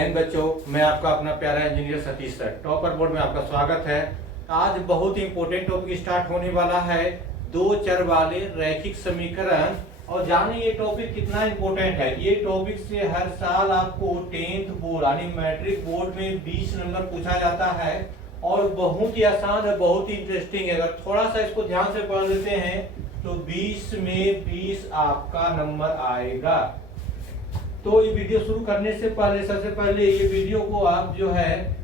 हिंद बच्चों, मैं आपका अपना प्यारा engineer Satish sir topper board में आपका स्वागत है। आज बहुत ही इंपॉर्टेंट टॉपिक स्टार्ट होने वाला है, दो चर वाले रैखिक समीकरण। और जाने ये टॉपिक कितना इंपॉर्टेंट है। ये टॉपिक से हर साल आपको 10th बोर्ड यानी मैट्रिक बोर्ड में 20 नंबर पूछा जाता है और बहुत ही आसान है, बहुत ही इंटरेस्टिंग है। अगर थोड़ा सा इसको ध्यान से पढ़ लेते हैं तो 20 में 20 आपका नंबर आएगा। तो ये वीडियो शुरू करने से पहले सबसे पहले ये वीडियो को आप जो है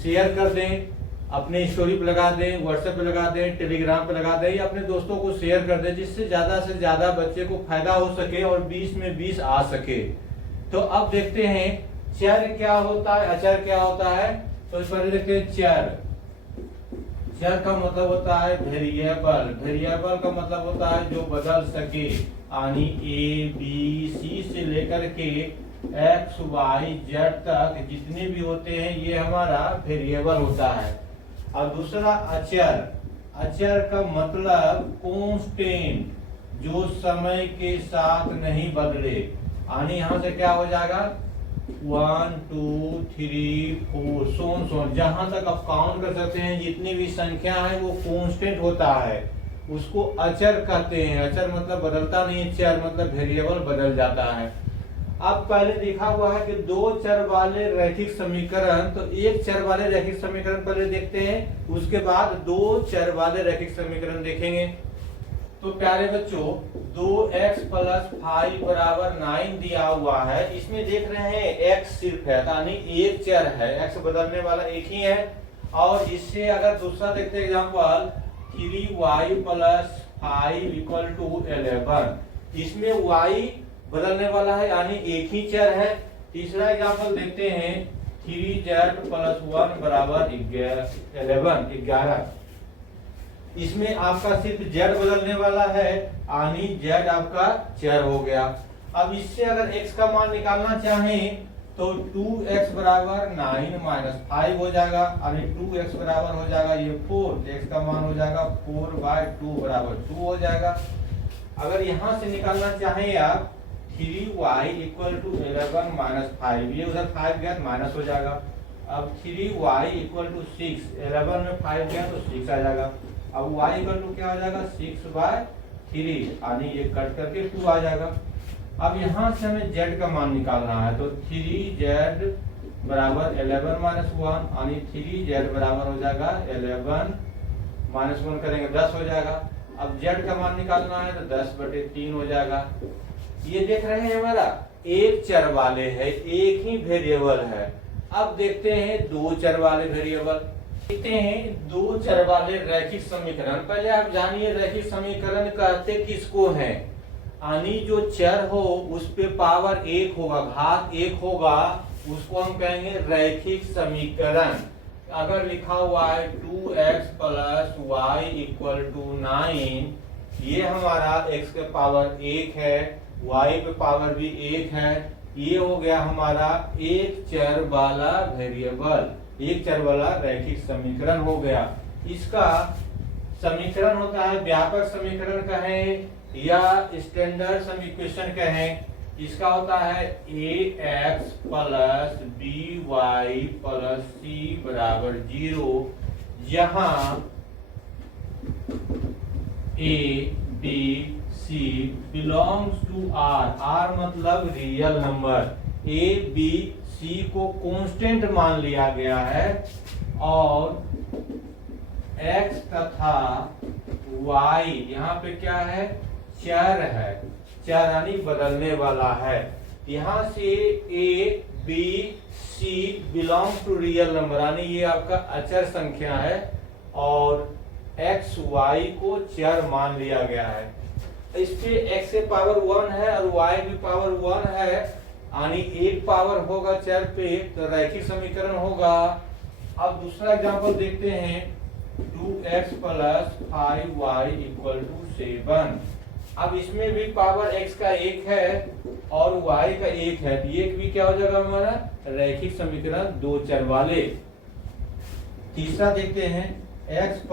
शेयर कर दें, अपने स्टोरी पे लगा दें, व्हाट्सएप पे लगा दें, टेलीग्राम पे लगा दें या अपने दोस्तों को शेयर कर दें, जिससे ज्यादा से ज्यादा बच्चे को फायदा हो सके और 20 में 20 आ सके। तो अब देखते हैं चर क्या होता है, अचर क्या होता है। तो इस पर देखते हैं चर। चर का मतलब होता है वेरिएबल। वेरिएबल का मतलब होता है जो बदल सके, यानी ए बी सी से लेकर के एक्स वाई जेड तक जितने भी होते हैं ये हमारा वेरिएबल होता है। और दूसरा अचर। अचर का मतलब कांस्टेंट, जो समय के साथ नहीं बदले। यानी यहां से क्या हो जाएगा 1 2 3 4 सोन जहां तक आप काउंट कर सकते हैं जितनी भी संख्या है वो कांस्टेंट होता है, उसको अचर कहते हैं। अचर मतलब बदलता नहीं, चर मतलब वेरिएबल बदल जाता है। अब पहले देखा हुआ है कि दो चर वाले रैखिक समीकरण, तो एक चर वाले रैखिक समीकरण पहले देखते हैं, उसके बाद दो चर वाले रैखिक समीकरण देखेंगे। तो प्यारे बच्चों 2x + 5 = 9 दिया हुआ है। इसमें देख रहे हैं x सिर्फ है, यानी एक चर है, x बदलने वाला एक ही है। और इससे अगर दूसरा देखते हैं एग्जांपल 3y + 5 = 11, इसमें y बदलने वाला है यानी एक ही चर है। तीसरा एग्जांपल देखते हैं 3z + 1 = 11। इसमें आपका सिर्फ z बदलने वाला है यानी z आपका चर हो गया। अब इससे अगर x का मान निकालना चाहें तो 2x = 9 - 5 हो जाएगा, यानी 2x बराबर हो जाएगा ये 4, x का मान हो जाएगा 4/2 = 2 हो जाएगा। अगर यहां से निकालना चाहें आप 3y = 11 - 5, ये उधर 5 गया तो माइनस हो जाएगा। अब 3y = 6, 11 में 5 गया तो 6 आ जाएगा। अब y = क्या हो जाएगा 6/3, यानी ये कट करके 2 आ जाएगा। अब यहाँ से हमें z का मान निकालना है, तो 3z = 11 - 1, यानी 3z बराबर हो जाएगा 11 - 1 करेंगे 10 हो जाएगा। अब z का मान निकालना है तो 10/3 हो जाएगा। ये देख रहे हैं हमारा एक चर वाले है, एक ही वेरिएबल है। अब देखते हैं दो चर वाले वेरिएबल। देखते हैं दो चर वाले रैखिक समीकरण। पहले आप जानिए रैखिक समीकरण कहते किसको हैं। यानी जो चर हो उस पे पावर 1 होगा, घात 1 होगा, उसको हम कहेंगे रैखिक समीकरण। अगर लिखा हुआ है 2x + y = 9, ये हमारा x के पावर 1 है, y पे पावर भी 1 है। ये हो गया हमारा एक चर वाला वेरिएबल, एक चर वाला रैखिक समीकरण हो गया। इसका समीकरण होता है व्यापक समीकरण कहें या स्टैंडर्ड समीकरण कहें। इसका होता है ax + by + c = 0, जहां a b c belongs to r मतलब real number. a b c को कांस्टेंट मान लिया गया है और x तथा y यहाँ पे क्या है चर है, चर यानी बदलने वाला है। यहाँ से a b c belongs to real number, यानी ये आपका अचर संख्या है और x y को चर मान लिया गया है। इस पे x से पावर 1 है और y भी पावर 1 है, यानी एक पावर होगा चर पे तो रैखिक समीकरण होगा। अब दूसरा एग्जांपल देखते हैं 2x + 5y = 7। अब इसमें भी पावर x का 1 है और y का 1 है, तो ये भी क्या हो जाएगा हमारा रैखिक समीकरण दो चर वाले। तीसरा देखते हैं x +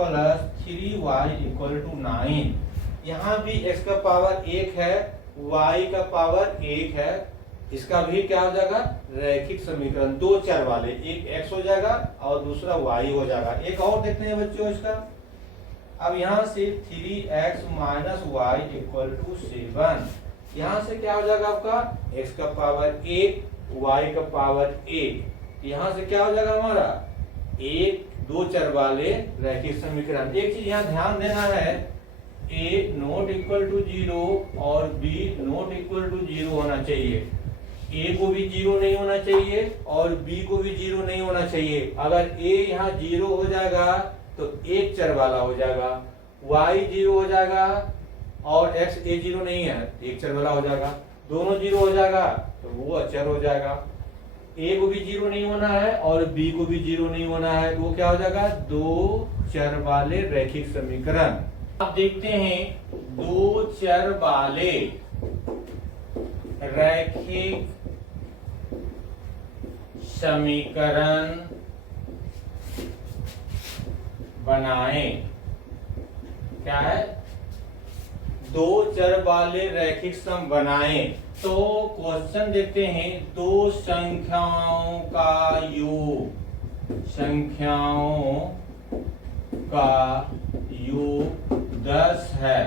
3y = 9। यहाँ भी x का पावर 1 है, y का पावर 1 है, इसका भी क्या हो जाएगा, रैखिक समीकरण, दो चर वाले, एक x हो जाएगा और दूसरा y हो जाएगा। एक और देखते हैं बच्चों इसका। अब यहाँ से 3x minus Y equal to 7, यहाँ से क्या हो जाएगा आपका x का पावर 1 y का पावर 1, यहाँ से क्या हो जाएगा हमारा एक दो चर वाले रैखिक समीकरण। एक चीज यहाँ ध्यान देना है, a नॉट इक्वल टू 0 और b नॉट इक्वल टू 0 होना चाहिए। a को भी 0 नहीं होना चाहिए और b को भी 0 नहीं होना चाहिए। अगर a यहाँ 0 हो जाएगा तो एक चर वाला हो जाएगा, y 0 हो जाएगा और x a 0 नहीं है, एक चर वाला हो जाएगा। दोनों 0 हो जाएगा तो वो अचर हो जाएगा। a को भी 0 नहीं होना है और b को भी 0 नहीं होना है, तो वो क्या हो जाएगा, दो चर वाले रैखिक समीकरण। अब देखते हैं दो चर वाले रैखिक समीकरण बनाएं। क्या है, दो चर वाले रैखिक सम बनाएं। तो क्वेश्चन देखते हैं, दो संख्याओं का योग, संख्याओं का योग 10 है।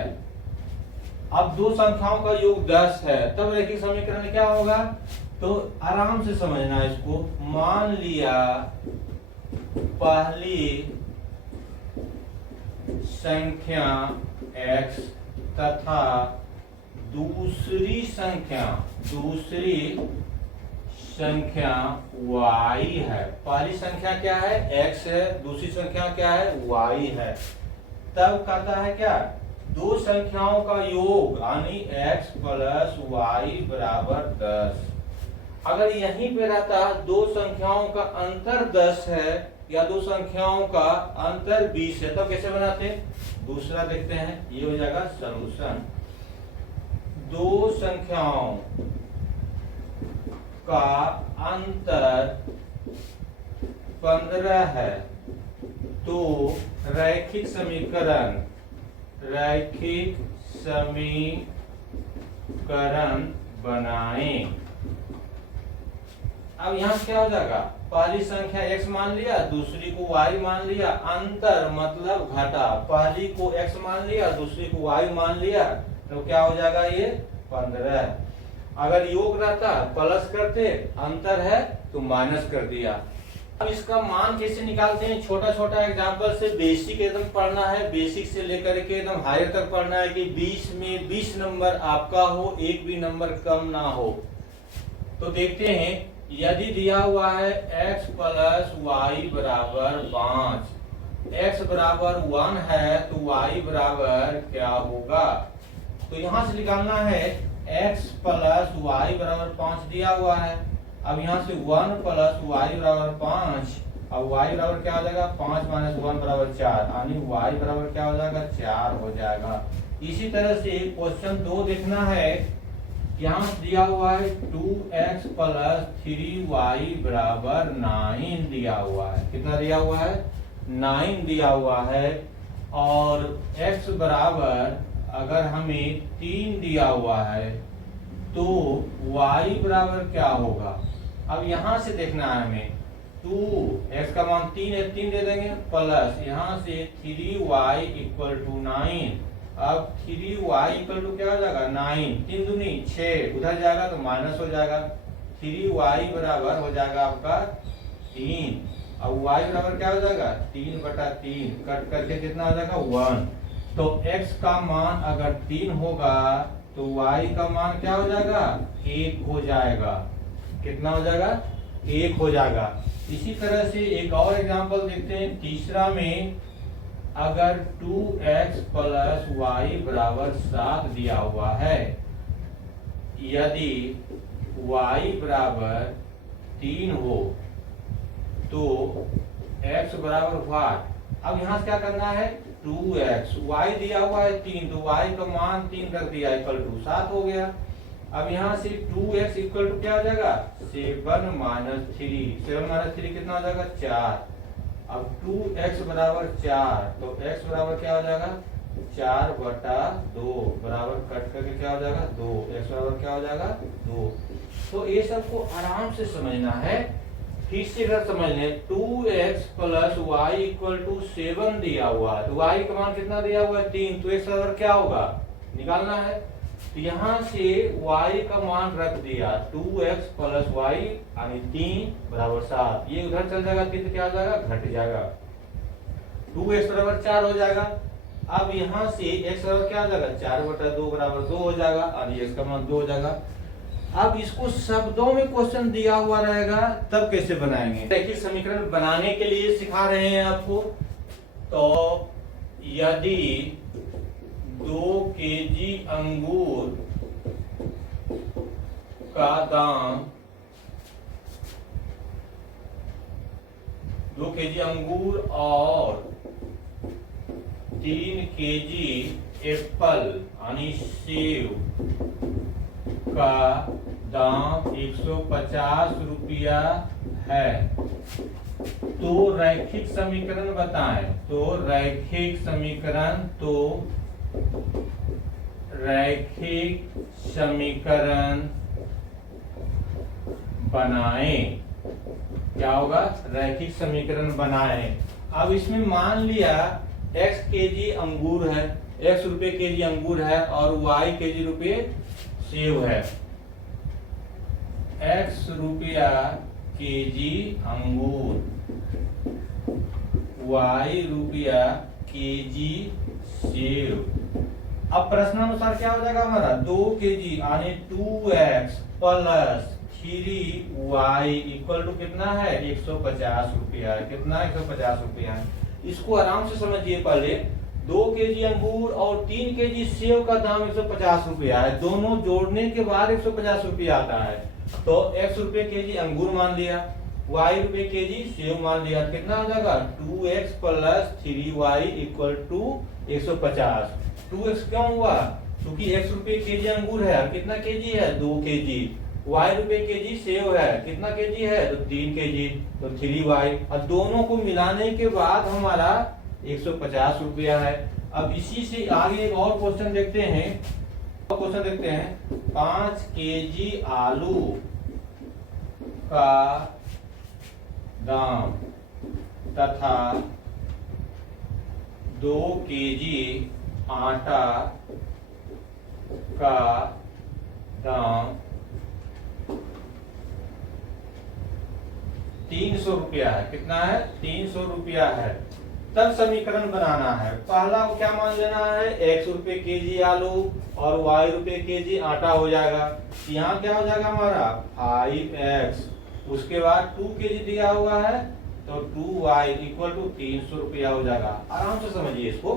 अब दो संख्याओं का योग 10 है, तब रैखिक समीकरण क्या होगा, तो आराम से समझना इसको। मान लिया पहली संख्या x तथा दूसरी संख्या y है। पहली संख्या क्या है, x है, दूसरी संख्या क्या है, y है। तब कहता है क्या, दो संख्याओं का योग यानी x प्लस y बराबर 10। अगर यहीं पे रहता दो संख्याओं का अंतर 10 है या दो संख्याओं का अंतर 20 है, तो कैसे बनाते, दूसरा देखते हैं, ये हो जाएगा सॉल्यूशन। दो संख्याओं का अंतर 15 है, तो रैखिक समीकरण बनाएं। अब यहाँ क्या हो जाएगा, पहली संख्या x मान लिया, दूसरी को y मान लिया, अंतर मतलब घटा, पहली को x मान लिया, दूसरी को y मान लिया, तो क्या हो जाएगा, ये 15। अगर योग रहता प्लस करते, अंतर है तो माइनस कर दिया। अब इसका मान कैसे निकालते हैं, छोटा छोटा एग्जांपल से, बेसिक एकदम पढ़ना है, बेसिक से लेकर के एकदम हायर तक पढ़ना है कि 20 में 20 नंबर आपका हो, एक भी नंबर कम ना हो। तो देखते हैं, यदि दिया हुआ है x प्लस वाई बराबर 5, x बराबर 1 है तो y बराबर क्या होगा, तो यहाँ से निकालना है x प्लस वाई बराबर 5 दिया हुआ है। अब यहाँ से 1 प्लस वाई बराबर 5, अब y बराबर क्या हो जाएगा, 5 माइनस 1 बराबर 4, यानी y बराबर क्या हो जाएगा, 4 हो जाएगा। इसी तरह से क्वेश्चन 2 देखना है, यहाँ दिया हुआ है 2x प्लस 3y बराबर 9 दिया हुआ है। कितना दिया हुआ है, 9 दिया हुआ है। और x बराबर अगर हमें 3 दिया हुआ है तो y बराबर क्या होगा। अब यहाँ से देखना है हमें, 2x का मान 3 है, 3 दे देंगे, प्लस यहाँ से 3y इक्वल टू 9। अब 3y इक्वल टू क्या हो जाएगा, 9, 3 दूनी 6, उधर जाएगा तो माइनस हो जाएगा, 3y बराबर हो जाएगा आपका 3। अब y बराबर क्या हो जाएगा, 3/3, कट करके कितना हो जाएगा, 1। तो x का मान अगर 3 होगा तो y का मान क्या हो जाएगा, 1 हो जाएगा। कितना हो जाएगा, 1 हो जाएगा। इसी तरह से एक और एग्जांपल देखते हैं, तीसरा में अगर 2x प्लस वाई बराबर 7 दिया हुआ है, यदि y बराबर 3 हो तो x बराबर 8। अब यहाँ से क्या करना है, 2x, y दिया हुआ है 3, तो y का मान 3 कर दिया इक्वल टू 7 हो गया। अब यहाँ से 2x इक्वल टू क्या हो जाएगा, 7 माइनस 3, 7 माइनस 3 कितना हो जाएगा, 4। अब 2x बराबर 4, तो x बराबर क्या हो जाएगा, 4/2 बराबर कट करके क्या हो जाएगा 2, x बराबर क्या हो जाएगा 2। तो ये सबको आराम से समझना है। फिर से अगर समझ लें 2x plus Y equal to 7 दिया हुआ है, तो y का मान कितना दिया हुआ है 3, तो x बराबर क्या होगा निकालना है। तो यहाँ से y का मान रख दिया 2x प्लस वाई यानी 3 बराबर 7, ये उधर चल जाएगा 3 क्या हो जाएगा घट जाएगा, 2x बराबर 4 हो जाएगा। अब यहाँ से x बराबर क्या हो जाएगा 4/2 बराबर 2 हो जाएगा और x का मान 2 हो जाएगा। अब इसको शब्दों में क्वेश्चन दिया हुआ रहेगा तब कैसे बनाएंगे। रैखिक समीकरण बनाने के लिए सिखा रहे हैं आपको। तो यदि 2 केजी अंगूर का दाम 2 केजी अंगूर और 3 केजी एप्पल यानी सेब का दाम 150 रुपया है, तो रैखिक समीकरण बताएं। तो रैखिक समीकरण बनाएं। क्या होगा रैखिक समीकरण बनाएं। अब इसमें मान लिया x केजी अंगूर है, x रुपए केजी अंगूर है और y केजी रुपए सेब है। x रुपया केजी अंगूर, y रुपया केजी सेब। अब प्रश्नानुसार क्या हो जाएगा हमारा 2 केजी यानी 2x plus 3y equal to कितना है 150 रुपया। कितना 150 रुपया है। इसको आराम से समझिए। पहले 2 केजी अंगूर और 3 केजी सेब का दाम 150 रुपया है, दोनों जोड़ने के बाद 150 रुपया आता है। तो x रुपये केजी अंगूर मान लिया, y रुपये केजी सेब मान लिया, कितना हो जाएगा 2x plus 3y equal to 150। 2x क्यों हुआ क्योंकि x रुपये केजी अंगूर है, कितना केजी है 2 केजी, y रुपये केजी सेब है, कितना केजी है तो 3 केजी, तो 3y। और दोनों को मिलाने के बाद हमारा 150 रुपया है। अब इसी से आगे एक और क्वेश्चन देखते हैं। 5 केजी आलू का दाम तथा 2 केजी आटा का दाम 300 रुपया है। कितना है 300 रुपया है। तब समीकरण बनाना है। पहला को क्या मान लेना है x रुपये केजी आलू और y रुपये केजी आटा हो जाएगा। यहाँ क्या हो जाएगा हमारा 5x, उसके बाद 2 केजी दिया हुआ है तो 2y इक्वल टू 300 रुपया हो जाएगा। आराम से समझिए इसको।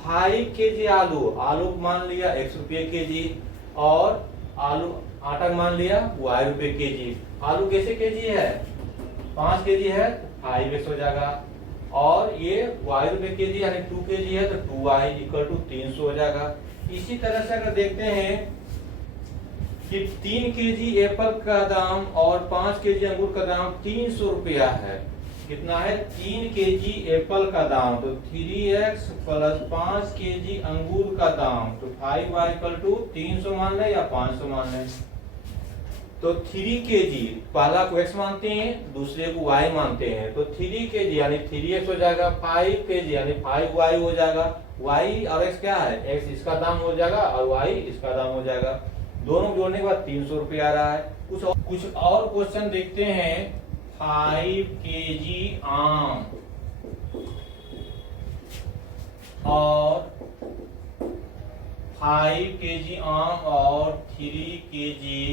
5 केजी आलू, आलू मान लिया x रुपये केजी और आलू आटा मान लिया y रुपये केजी। आलू कैसे केजी है 5 केजी है 5x हो जाएगा और ये y रुपये केजी यानी 2 केजी है तो 2y इक्वल टू 300 हो जाएगा। इसी तरह से अगर देखते हैं कि 3 केजी एप्पल का दाम और 5 केजी अंगूर का दाम 300 रुपया है। कितना है 3 केजी एप्पल का दाम तो 3x प्लस 5 केजी अंगूर का दाम तो 5y इक्वल टू 300 मान लें या 500 मान लें। तो 3 केजी पहला को x मानते हैं दूसरे को y मानते हैं तो 3 केजी यानी 3x हो जाएगा, 5 केजी यानी 5y हो जाएगा। y और x क्या है x इसका दाम हो जाएगा और y इसका दाम हो जाएगा। दोनों जोड़ने के बाद 300 रुपया आ रहा है। कुछ और क्वेश्चन देखते हैं। 5 केजी आम और 5 केजी आम और 3 केजी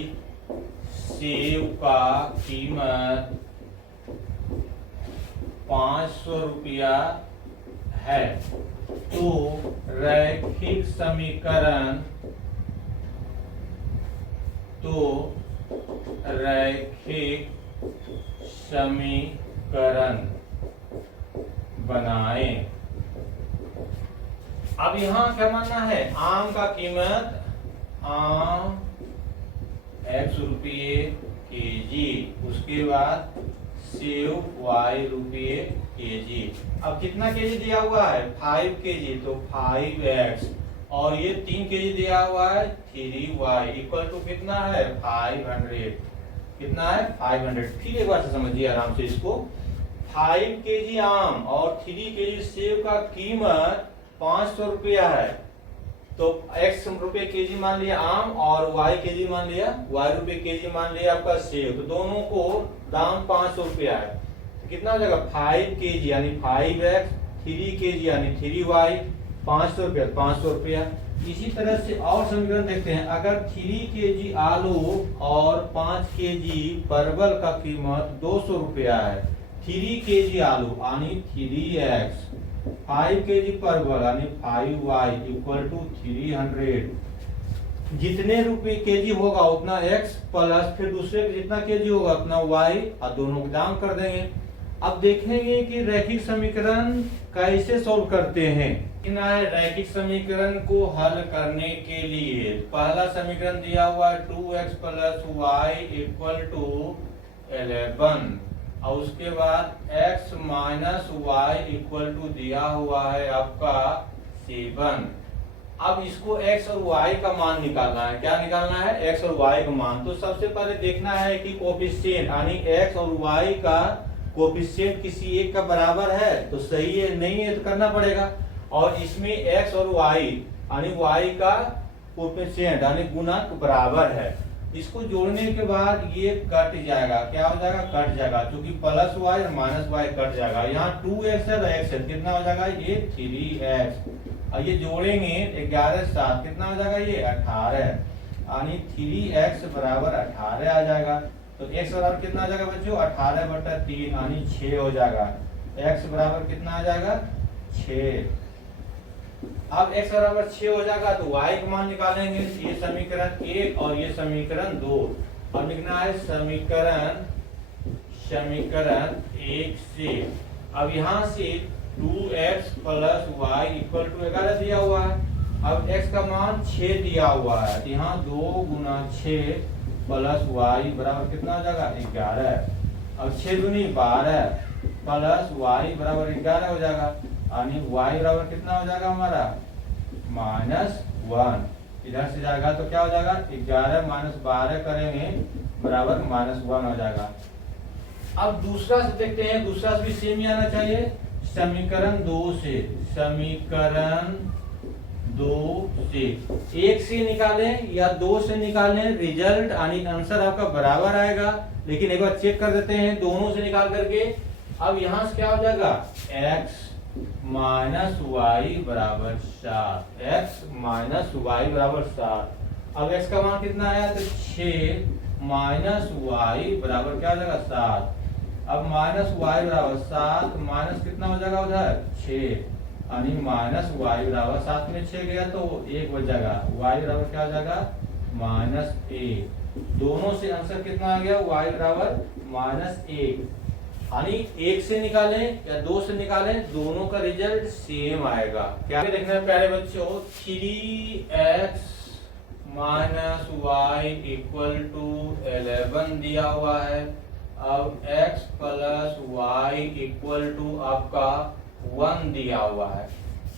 सेब का कीमत 500 रुपया है। तो रैखिक समीकरण बनाएं। अब यहाँ क्या मानना है आम का कीमत आम x रुपये केजी, उसके बाद सेव y रुपये केजी। अब कितना केजी दिया हुआ है 5 केजी, तो 5x और ये 3 केजी दिया हुआ है 3y इक्वल टू कितना है 500। कितना है 500। फिर एक बार से समझिए आराम से इसको। 5 केजी आम और 3 केजी सेव का कीमत 500 रुपया है। तो x रुपये केजी मान लिया आम और y केजी मान लिया, y रुपये केजी मान लिया आपका सेव। तो दोनों को दाम 500 रुपया है। तो कितना हो जाएगा 5 केजी यानी 5x, 3 केजी यानी 3y, 500 रुपया 500 रुपया। इसी तरह से और समीकरण देखते हैं। अगर 3 केजी आलू और 5 केजी परवल का कीमत 200 रुपया है, 3 केजी आलू यानी 3x, 5 केजी परवल यानी 5y इक्वल टू 300। जितने रुपए केजी होगा उतना x प्लस फिर दूसरे के जितना केजी होगा उतना y और दोनों के दाम कर देंगे। अब देखेंगे कि रैखिक समीकरण कैसे सोल्व करते हैं। रैखिक समीकरण को हल करने के लिए पहला समीकरण दिया हुआ है 2x plus Y equal to 11 और उसके बाद x minus Y equal to दिया हुआ है आपका 7। अब इसको x और y का मान निकालना है। क्या निकालना है x और y का मान। तो सबसे पहले देखना है कि कोफिशिएंट यानी x और y का कोफिशिएंट किसी एक का बराबर है तो सही है, नहीं है तो करना पड़ेगा। और इसमें x और y यानी y का कोफिशिएंट यानी गुणक बराबर है। इसको जोड़ने के बाद ये कट जाएगा। क्या हो जाएगा कट जाएगा, क्योंकि प्लस वाई और माइनस वाई कट जाएगा। यहाँ 2x है x है, कितना हो जाएगा ये 3x और ये जोड़ेंगे 11 7 कितना हो जाएगा ये 18 यानी 3x बराबर 18 आ जाएगा। तो x बराबर कितना आ जाएगा बच्चों 18/3 यानी 6 हो जाएगा। x बराबर कितना आ जाएगा 6। अब x बराबर 6 हो जाएगा तो y का मान निकालेंगे। ये समीकरण 1 और ये समीकरण 2। अब लिखना है समीकरण 1 से। अब यहाँ से 2x plus y equal to 11 दिया हुआ है। अब x का मान 6 दिया हुआ है, तो यहाँ 2 गुना 6 प्लस y बराबर कितना हो जाएगा 11। अब 6 दूनी 12 प्लस y बराबर 11 हो जाएगा यानी y बराबर कितना हो जाएगा हमारा -1। इधर से जाएगा तो क्या हो जाएगा 11 माइनस 12 करेंगे बराबर -1 हो जाएगा। अब दूसरा से देखते हैं, दूसरा से भी सेम ही आना चाहिए। समीकरण 2 से, समीकरण 2 से 1 से निकालें या 2 से निकालें, रिजल्ट यानी आंसर आपका बराबर आएगा। लेकिन एक बार चेक कर देते हैं दोनों से निकाल करके। अब यहाँ से क्या हो जाएगा x माइनस वाई बराबर 7, x माइनस वाई बराबर 7। अब x का मान कितना आया तो 6 माइनस वाई बराबर क्या हो जाएगा 7। अब माइनस वाई बराबर 7 माइनस कितना हो जाएगा उधर 6 यानी माइनस वाई बराबर 7 में 6 गया तो 1 बच जाएगा। y बराबर क्या हो जाएगा -1। दोनों से आंसर कितना आ गया y बराबर -1। यानी 1 से निकालें या 2 से निकालें दोनों का रिजल्ट सेम आएगा। क्या देखना है प्यारे बच्चों 3x minus Y equal to 11 दिया हुआ है। अब x plus Y equal to आपका 1 दिया हुआ है।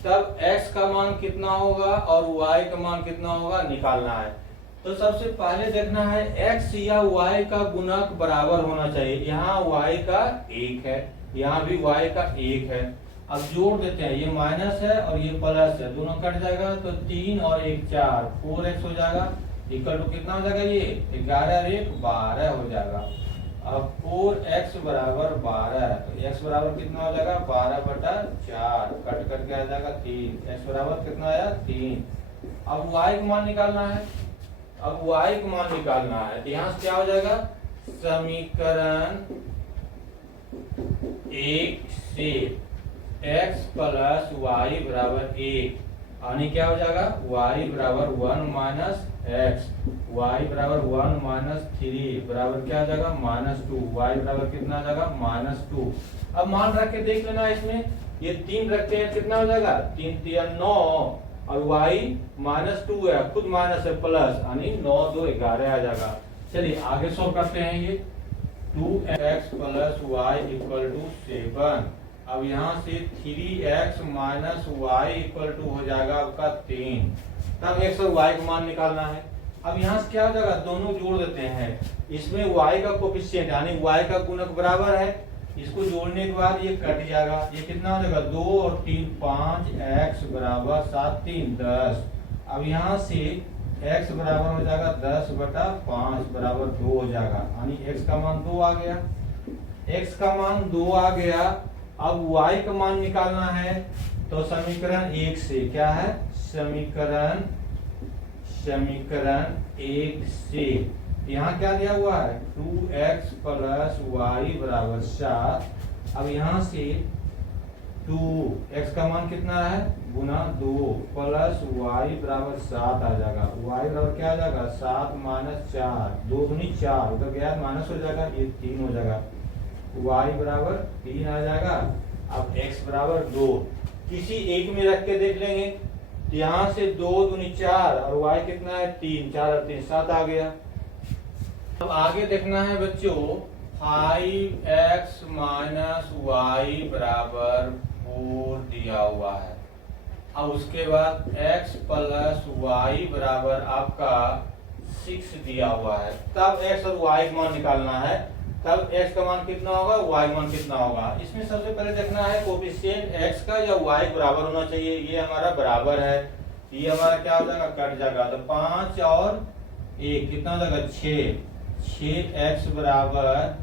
तब x का मान कितना होगा और y का मान कितना होगा निकालना है। तो सबसे पहले देखना है x या y का गुणक बराबर होना चाहिए। यहाँ y का 1 है, यहाँ भी y का 1 है। अब जोड़ देते हैं, ये माइनस है और ये प्लस है, दोनों कट जाएगा तो 3 और 1 4 4x हो जाएगा इक्वल टू कितना हो जाएगा ये 11 और 1 12 हो जाएगा। अब 4x बराबर 12 तो x बराबर कितना हो जाएगा 12/4 कट करके आ जाएगा 3। x बराबर कितना आया 3। अब y का मान निकालना है। अब y का मान निकालना है तो यहाँ से क्या हो जाएगा समीकरण 1 से x प्लस वाई बराबर 1 यानी क्या हो जाएगा y बराबर 1 माइनस x, y बराबर 1 माइनस 3 बराबर क्या आ जाएगा -2। y बराबर कितना आ जाएगा -2। अब मान रख के देख लेना, इसमें ये 3 रखते हैं कितना हो जाएगा 3 3 9 और y -2 है, खुद माइनस है प्लस यानी 9 2 11 आ जाएगा। चलिए आगे सॉल्व करते हैं। ये 2x plus Y equal to 7। अब यहाँ से 3x minus Y equal to हो जाएगा आपका 3। तब x और y का मान निकालना है। अब यहाँ से क्या हो जाएगा, दोनों जोड़ देते हैं। इसमें y का कोफिशिएंट यानी y का गुणक बराबर है, इसको जोड़ने के बाद ये कट जाएगा। ये कितना हो जाएगा, 2 और 3 5, x बराबर 7 3 10। अब यहाँ से x बराबर हो जाएगा 10/5 बराबर 2 हो जाएगा, यानी x का मान 2 आ गया। x का मान 2 आ गया। अब y का मान निकालना है, तो समीकरण 1 से क्या है, समीकरण 1 से यहाँ क्या दिया हुआ है, 2x प्लस वाई बराबर 7। अब यहाँ से 2x का मान कितना है, गुना 2 प्लस वाई बराबर 7 आ जाएगा। y बराबर क्या आ जाएगा, 7 माइनस 4, 2 दूनी 4, उधर गया माइनस हो जाएगा, ये 3 हो जाएगा। y बराबर 3 आ जाएगा। अब x बराबर 2 किसी एक में रख के देख लेंगे। यहाँ से 2 दूनी 4 और y कितना है 3, 4 और 3 7 आ गया। अब आगे देखना है बच्चों, 5x माइनस वाई बराबर 4 दिया हुआ है। अब उसके बाद x प्लस वाई बराबर आपका 6 दिया हुआ है। तब x और y का मान निकालना है। तब x का मान कितना होगा, y मान कितना होगा। इसमें सबसे पहले देखना है कोफिशिएंट x का या y बराबर होना चाहिए। ये हमारा बराबर है, ये हमारा क्या हो जाएगा, कट जाएगा। तो 5 और 1 कितना हो जाएगा, 6x बराबर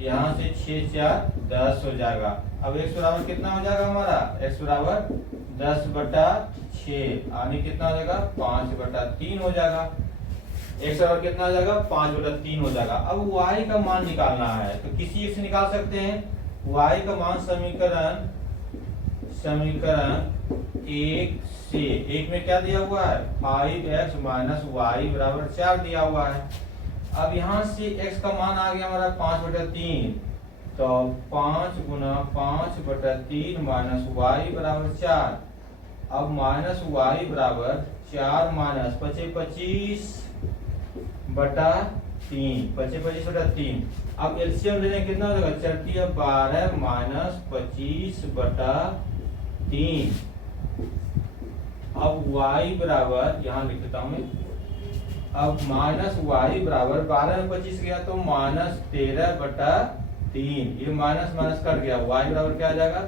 यहाँ से 6 4 10 हो जाएगा। अब x बराबर कितना हो जाएगा हमारा, x बराबर 10/6 यानी कितना हो जाएगा, 5/3 हो जाएगा। x बराबर कितना हो जाएगा, 5/3 हो जाएगा। अब y का मान निकालना है, तो किसी एक से निकाल सकते हैं। y का मान समीकरण 1 से, एक में क्या दिया हुआ है, 5x माइनस वाई बराबर 4 दिया हुआ है। अब यहाँ से x का मान आ गया हमारा 5/3, तो 5 गुना 5/3 माइनस वाई बराबर 4। अब माइनस वाई बराबर 4 माइनस 25/3, 25/3। अब एलसीएम लेने कितना हो जाएगा, 4 12 माइनस 25/3। अब y बराबर यहाँ लिख देता हूँ मैं। अब माइनस वाई बराबर 12 में 25 गया तो माइनस 13/3। ये माइनस माइनस कट गया, y बराबर क्या आ जाएगा,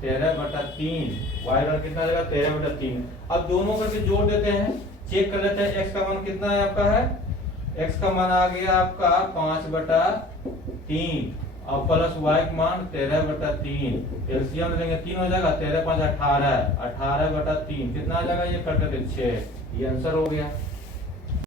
13/3। y बराबर कितना आ जाएगा, 13/3। अब दोनों करके जोड़ देते हैं, चेक कर लेते हैं। x का मान कितना है आपका, है x का मान आ गया आपका 5/3 और प्लस y का मान 13/3। एलसीएम लेंगे 3 हो जाएगा, 13 5 18, 18/3 कितना आ जाएगा, ये कट करके 6। ये आंसर हो गया।